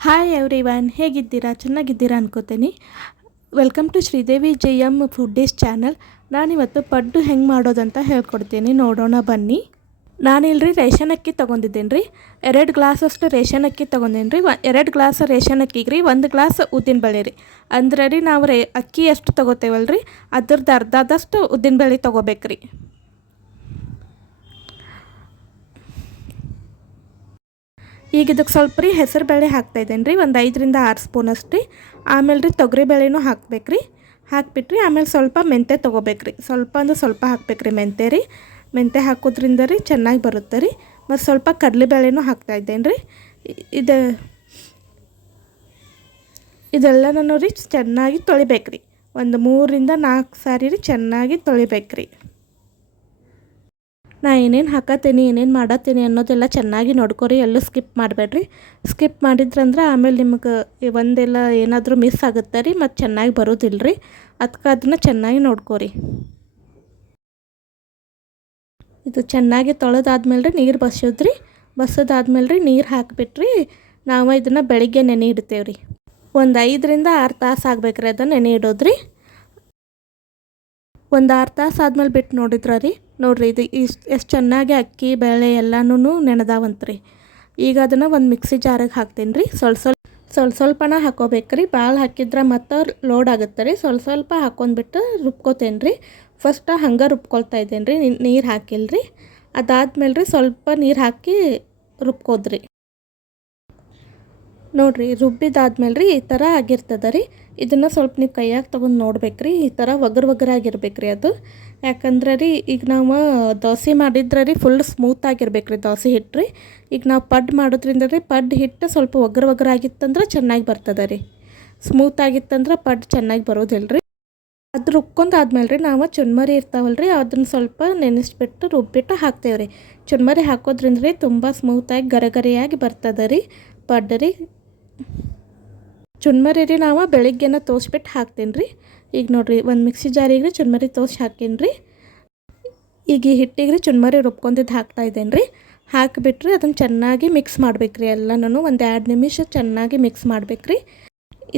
Hi everyone, ಹೇಗಿದ್ದೀರಾ? ಚೆನ್ನಾಗಿದ್ದೀರಾ ಅನ್ಕೋತೀನಿ. Welcome to Sridevi Jayam foodies channel. ನಾನಿವತ್ತು ಪಡ್ಡು ಹೆಂಗೆ ಮಾಡೋದಂತ ಹೇಳ್ಕೊಡ್ತೀನಿ, ನೋಡೋಣ ಬನ್ನಿ. ನಾನಿಲ್ರಿ ರೇಷನ್ ಅಕ್ಕಿ ತೊಗೊಂಡಿದ್ದೇನೆ ರೀ. 2 ಗ್ಲಾಸಷ್ಟು ರೇಷನ್ ಅಕ್ಕಿ ತೊಗೊಂಡೇನಿ ರೀ. 2 ಗ್ಲಾಸ್ ರೇಷನ್ ಅಕ್ಕಿಗೆ ರೀ 1 ಗ್ಲಾಸ್ ಉದ್ದಿನಬೇಳೆ ರೀ. ಅಂದ್ರೆ ರೀ ನಾವು ಅಕ್ಕಿ ಎಷ್ಟು ತೊಗೋತೇವಲ್ಲ ರೀ ಅದ್ರದ್ದು ಅರ್ಧದಷ್ಟು ಉದ್ದಿನಬೇಳೆ ತೊಗೋಬೇಕ್ರಿ. ಈಗ ಇದಕ್ಕೆ ಸ್ವಲ್ಪ ರೀ ಹೆಸರು ಬೇಳೆ ಹಾಕ್ತಾಯಿದ್ದೇನೆ ರೀ, ಒಂದು 5ರಿಂದ 6 ಸ್ಪೂನಷ್ಟು ರೀ. ಆಮೇಲೆ ರೀ ತೊಗರಿ ಬೇಳೆನೂ ಹಾಕ್ಬೇಕು ರೀ. ಹಾಕ್ಬಿಟ್ರಿ ಆಮೇಲೆ ಸ್ವಲ್ಪ ಮೆಂತ್ಯ ತೊಗೋಬೇಕು ರೀ. ಸ್ವಲ್ಪ ಅಂದ್ರೆ ಸ್ವಲ್ಪ ಹಾಕ್ಬೇಕು ರೀ ಮೆಂತ್ಯ ರೀ. ಮೆಂತ್ಯ ಹಾಕೋದ್ರಿಂದ ರೀ ಚೆನ್ನಾಗಿ ಬರುತ್ತೆ ರೀ. ಮತ್ತು ಸ್ವಲ್ಪ ಕಡಲೆಬೇಳೆನೂ ಹಾಕ್ತಾಯಿದ್ದೇನೆ ರೀ. ಇದೆಲ್ಲನೂ ರೀ ಚೆನ್ನಾಗಿ ತೊಳಿಬೇಕು ರೀ. ಒಂದು 3ರಿಂದ 4 ಸಾರಿ ರೀ ಚೆನ್ನಾಗಿ ತೊಳಿಬೇಕು ರೀ. ನಾ ಏನೇನು ಹಾಕತ್ತೀನಿ ಏನೇನು ಮಾಡತ್ತೀನಿ ಅನ್ನೋದೆಲ್ಲ ಚೆನ್ನಾಗಿ ನೋಡ್ಕೊರಿ, ಎಲ್ಲೂ ಸ್ಕಿಪ್ ಮಾಡಬೇಡ್ರಿ. ಸ್ಕಿಪ್ ಮಾಡಿದ್ರಂದ್ರೆ ಆಮೇಲೆ ನಿಮಗೆ ಒಂದೆಲ್ಲ ಏನಾದರೂ ಮಿಸ್ ಆಗುತ್ತೆ ರೀ, ಮತ್ತು ಚೆನ್ನಾಗಿ ಬರೋದಿಲ್ಲ ರೀ. ಅದಕ್ಕೆ ಅದನ್ನ ಚೆನ್ನಾಗಿ ನೋಡ್ಕೊರಿ. ಇದು ಚೆನ್ನಾಗಿ ತೊಳೆದಾದ್ಮೇಲೆ ರೀ ನೀರು ಬಸಿಯೋದ್ರಿ. ಬಸೋದಾದ್ಮೇಲೆ ರೀ ನೀರು ಹಾಕಿಬಿಟ್ರಿ ನಾವು ಇದನ್ನು ಬೆಳಿಗ್ಗೆ ನೆನೆ ಇಡ್ತೇವೆ ರೀ. ಒಂದು 5ರಿಂದ 6 ತಾಸು ಆಗ್ಬೇಕ್ರಿ ಅದನ್ನು ನೆನೆ ಇಡೋದ್ರಿ. ಒಂದು 6 ತಾಸು ಆದ್ಮೇಲೆ ಬಿಟ್ಟು ನೋಡಿದ್ರಿ ನೋಡಿರಿ ಇದು ಎಷ್ಟು ಚೆನ್ನಾಗಿ ಅಕ್ಕಿ ಬೇಳೆ ಎಲ್ಲನೂ ನೆನೆದಾವಂತ್ರಿ. ಈಗ ಅದನ್ನು ಒಂದು ಮಿಕ್ಸಿ ಜಾರಿಗೆ ಹಾಕ್ತೀನಿ ರೀ. ಸ್ವಲ್ಪನ ಹಾಕೋಬೇಕ್ರಿ, ಭಾಳ ಹಾಕಿದ್ರೆ ಮತ್ತು ಲೋಡ್ ಆಗುತ್ತೆ ರೀ. ಸ್ವಲ್ಪ ಹಾಕ್ಕೊಂಡ್ಬಿಟ್ಟು ರುಬ್ಕೋತೇನೆ ರೀ. ಫಸ್ಟ್ ಹಂಗೆ ರುಬ್ಕೊಳ್ತಾ ಇದ್ದೇನೆ ರೀ, ನೀರು ಹಾಕಿಲ್ಲ ರೀ. ಅದಾದ್ಮೇಲೆ ರೀ ಸ್ವಲ್ಪ ನೀರು ಹಾಕಿ ರುಬ್ಕೋದ್ರಿ. ನೋಡಿರಿ ರುಬ್ಬಿದಾದ್ಮೇಲೆ ರೀ ಈ ಥರ ಆಗಿರ್ತದೆ ರೀ. ಇದನ್ನು ಸ್ವಲ್ಪ ನೀವು ಕೈಯಾಗೆ ತೊಗೊಂಡು ನೋಡ್ಬೇಕು ರೀ. ಈ ಥರ ಒಗರಾಗಿರ್ಬೇಕು ರೀ ಅದು. ಯಾಕಂದ್ರೆ ರೀ ಈಗ ನಾವು ದೋಸೆ ಮಾಡಿದ್ರೆ ರೀ ಫುಲ್ ಸ್ಮೂತಾಗಿರ್ಬೇಕು ರೀ ದೋಸೆ ಹಿಟ್ಟು ರೀ. ಈಗ ನಾವು ಪಡ್ಡು ಮಾಡೋದ್ರಿಂದ ರೀ ಪಡ್ಡು ಹಿಟ್ಟು ಸ್ವಲ್ಪ ಒಗರಾಗಿತ್ತಂದ್ರೆ ಚೆನ್ನಾಗಿ ಬರ್ತದೆ ರೀ. ಸ್ಮೂತಾಗಿತ್ತಂದ್ರೆ ಪಡ್ಡು ಚೆನ್ನಾಗಿ ಬರೋದಿಲ್ಲ ರೀ. ಅದು ರುಬ್ಕೊಂಡಾದ್ಮೇಲೆ ರೀ ನಾವು ಚುನ್ಮರಿ ಇರ್ತಾವಲ್ಲ ರೀ ಅದನ್ನು ಸ್ವಲ್ಪ ನೆನೆಸ್ಬಿಟ್ಟು ರುಬ್ಬಿಟ್ಟು ಹಾಕ್ತೇವೆ ರೀ. ಚುನ್ಮರಿ ಹಾಕೋದ್ರಿಂದ ರೀ ತುಂಬ ಸ್ಮೂತಾಗಿ ಗರಿಯಾಗಿ ಬರ್ತದೆ ರೀ ಪಡ್ಡು ರೀ. ಚುನ್ಮರಿ ರೀ ನಾವು ಬೆಳಿಗ್ಗೆನ ತೋರಿಸ್ಬಿಟ್ಟು ಹಾಕ್ತೀನಿ ರೀ. ಈಗ ನೋಡಿರಿ ಒಂದು ಮಿಕ್ಸಿ ಜಾರಿಗೆ ರೀ ಚುನ್ಮರಿ ತೋರಿಸಿ ಹಾಕೀನಿ ರೀ. ಈಗ ಈ ಹಿಟ್ಟಿಗೆ ರೀ ಚುನ್ಮರಿ ರುಬ್ಕೊಂಡಿದ್ದು ಹಾಕ್ತಾಯಿದ್ದೇನೆ ರೀ. ಹಾಕಿಬಿಟ್ರಿ ಅದನ್ನು ಚೆನ್ನಾಗಿ ಮಿಕ್ಸ್ ಮಾಡ್ಬೇಕು ರೀ. ಎಲ್ಲನೂ ಒಂದು 2 ನಿಮಿಷ ಚೆನ್ನಾಗಿ ಮಿಕ್ಸ್ ಮಾಡ್ಬೇಕು ರೀ.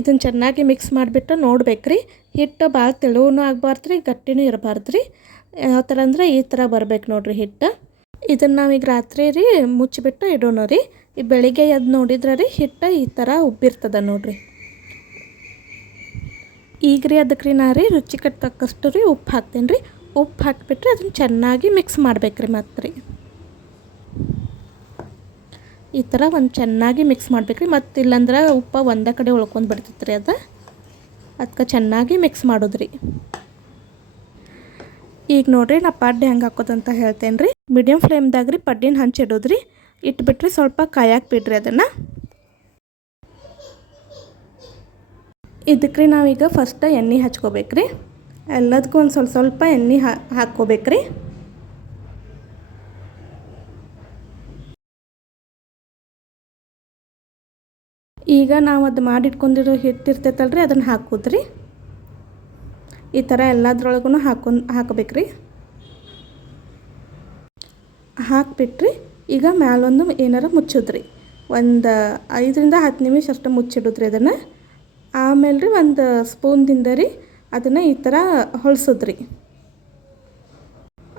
ಇದನ್ನು ಚೆನ್ನಾಗಿ ಮಿಕ್ಸ್ ಮಾಡಿಬಿಟ್ಟು ನೋಡ್ಬೇಕು ರೀ. ಹಿಟ್ಟು ಭಾಳ ತೆಳುವೂ ಆಗಬಾರ್ದು ರೀ, ಗಟ್ಟಿನೂ ಇರಬಾರ್ದು ರೀ. ಯಾವ ಥರ ಅಂದರೆ ಈ ಥರ ಬರ್ಬೇಕು ನೋಡಿರಿ ಹಿಟ್ಟು. ಇದನ್ನು ನಾವೀಗ ರಾತ್ರಿ ರೀ ಮುಚ್ಚಿಬಿಟ್ಟು ಇಡೋಣ ರೀ. ಈ ಬೆಳಿಗ್ಗೆ ಎದ್ದು ನೋಡಿದ್ರೆ ರೀ ಹಿಟ್ಟು ಈ ಥರ ಉಬ್ಬಿರ್ತದೆ ನೋಡಿರಿ. ಈಗ ರೀ ಅದಕ್ಕೆ ರೀ ನಾ ರೀ ರುಚಿಗೆ ತಕ್ಕಷ್ಟು ರೀ ಉಪ್ಪು ಹಾಕ್ತೀನಿ ರೀ. ಉಪ್ಪು ಹಾಕಿಬಿಟ್ರೆ ಅದನ್ನು ಚೆನ್ನಾಗಿ ಮಿಕ್ಸ್ ಮಾಡ್ಬೇಕು ರೀ. ಮತ್ತು ರೀ ಈ ಥರ ಒಂದು ಚೆನ್ನಾಗಿ ಮಿಕ್ಸ್ ಮಾಡ್ಬೇಕು ರೀ. ಮತ್ತು ಇಲ್ಲಾಂದ್ರೆ ಉಪ್ಪು ಒಂದೇ ಕಡೆ ಉಳ್ಕೊಂಡು ಬಿಡ್ತೈತೆ ರೀ ಅದು. ಅದಕ್ಕೆ ಚೆನ್ನಾಗಿ ಮಿಕ್ಸ್ ಮಾಡೋದ್ರಿ. ಈಗ ನೋಡಿರಿ ನಾ ಪಡ್ಡು ಹೆಂಗೆ ಹಾಕೋದಂತ ಹೇಳ್ತೇನೆ ರೀ. ಮೀಡಿಯಮ್ ಫ್ಲೇಮ್ದಾಗ ರೀ ಪಡ್ಡಿನ ಹಂಚಿಡೋದ್ರಿ. ಇಟ್ಬಿಟ್ರಿ ಸ್ವಲ್ಪ ಕಾಯಕ್ಕೆ ಬಿಡ್ರಿ ಅದನ್ನು. ಇದಕ್ಕೆ ರೀ ನಾವೀಗ ಫಸ್ಟ್ ಎಣ್ಣೆ ಹಚ್ಕೋಬೇಕ್ರಿ. ಎಲ್ಲದಕ್ಕೂ ಒಂದು ಸ್ವಲ್ಪ ಎಣ್ಣೆ ಹಾಕ್ಕೋಬೇಕ್ರಿ. ಈಗ ನಾವು ಅದು ಮಾಡಿಟ್ಕೊಂಡಿರೋ ಹಿಟ್ಟಿರ್ತೈತಲ್ರಿ ಅದನ್ನು ಹಾಕೋದ್ರಿ. ಈ ಥರ ಎಲ್ಲದ್ರೊಳಗೂ ಹಾಕಬೇಕ್ರಿ. ಹಾಕ್ಬಿಟ್ರಿ ಈಗ ಮ್ಯಾಲೊಂದು ಏನಾರ ಮುಚ್ಚೋದ್ರಿ. ಒಂದು 5ರಿಂದ 10 ನಿಮಿಷ ಅಷ್ಟು ಮುಚ್ಚಿಡೋದ್ರಿ ಅದನ್ನು. ಆಮೇಲೆ ರೀ ಒಂದು ಸ್ಪೂನ್ದಿಂದ ರೀ ಅದನ್ನು ಈ ಥರ ಹೊಳ್ಸೋದ್ರಿ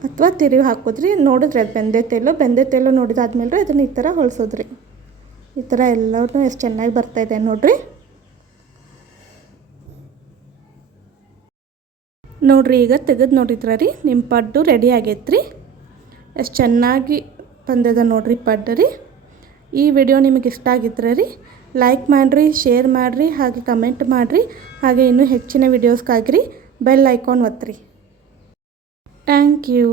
ಅಥವಾ ತಿರುವಿ ಹಾಕೋದ್ರಿ. ನೋಡಿದ್ರಿ ಅದು ಬೆಂದೈತೆಲ್ಲೋ ನೋಡಿದಾದ್ಮೇಲೆ ರೀ ಅದನ್ನು ಈ ಥರ ಹೊಳ್ಸೋದ್ರಿ. ಈ ಥರ ಎಲ್ಲವೂ ಎಷ್ಟು ಚೆನ್ನಾಗಿ ಬರ್ತಾಯಿದೆ ನೋಡಿರಿ. ನೋಡಿರಿ ಈಗ ತೆಗೆದು ನೋಡಿದ್ರೆ ರೀ ನಿಮ್ಮ ಪಡ್ಡು ರೆಡಿ ಆಗೈತೆ ರೀ. ಎಷ್ಟು ಚೆನ್ನಾಗಿ ಬಂದಿದೆ ನೋಡಿರಿ ಪಡ್ಡು ರೀ. ಈ ವಿಡಿಯೋ ನಿಮಗೆ ಇಷ್ಟ ಆಗಿದ್ರೆ ರೀ ಲೈಕ್ ಮಾಡಿರಿ, ಶೇರ್ ಮಾಡಿರಿ, ಹಾಗೆ ಕಮೆಂಟ್ ಮಾಡಿರಿ. ಹಾಗೆ ಇನ್ನೂ ಹೆಚ್ಚಿನ ವಿಡಿಯೋಸ್ಗಾಗಿರಿ ಬೆಲ್ ಐಕಾನ್ ಒತ್ತಿರಿ. Thank you.